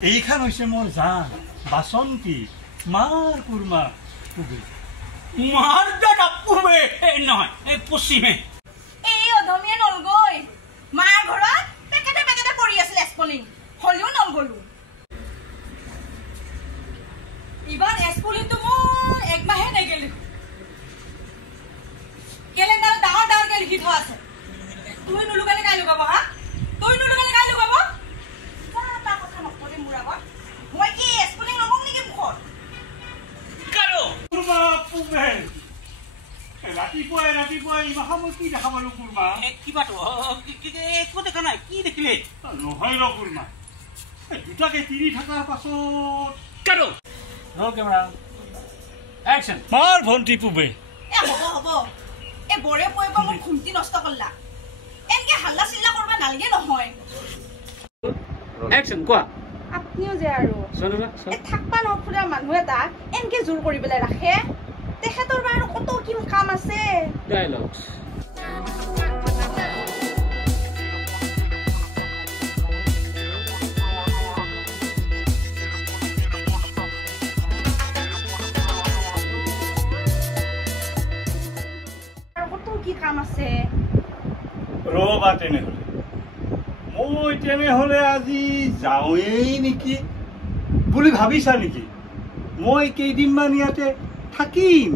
এইখান হৈছে মোৰ জান বাসন্তী মাৰ কুৰমা পুবে মাৰ দাদা পুবে নহয় এই পশ্চিমে এই অধমিয়ে নলগৈ মাৰ ঘৰত পেকেটে পেকেটে পৰি আছিল এছপলিং হলিও নলগলো ইবাৰ এছপলিংটো মই একমাহে নেগেলি কেলেণ্ডাৰ ডাঙৰ ডাঙৰকে লিখি থোৱা আছে তুই নুলুকালে কাই লুকাব হা তুই নুলুকালে কাই লুকাব তাৰ কথা নকলে মোৰ আগত মই কি এছপলিং নলওঁ নেকি মুখত কাৰো কুৰমা পুবে ৰাতিপুৱাই ইমাহা মই কি দেখা পালো কুৰমা কিবাটো একো দেখা নাই কি দেখিলে নহয় ৰ কুৰমা দুটাকে তিৰি থকাৰ পাছত কাৰো ৰ কেমেৰা একচন মাৰ ভণ্টি পুবে হ'ব এই বৰে পয়ে পৰা মোৰ ঘুমটি নষ্ট কৰলা এনেকে হাল্লা চিল্লা কৰবা নালগে নহয় একচন কোৱা আপুনিও যে আৰু থাকবা নখুৰা মানুহ এটা এনেকে জোৰ কৰি পেলাই ৰাখে তেখেতৰ বাৰু কত কি কাম আছে ডায়লগছ কি কাম আছে ৰবা তেনেহলে মই তেনেহলে আজি যাওঁৱেই নেকি বুলি ভাবিছা নেকি মই কেইদিনমান ইয়াতে থাকিম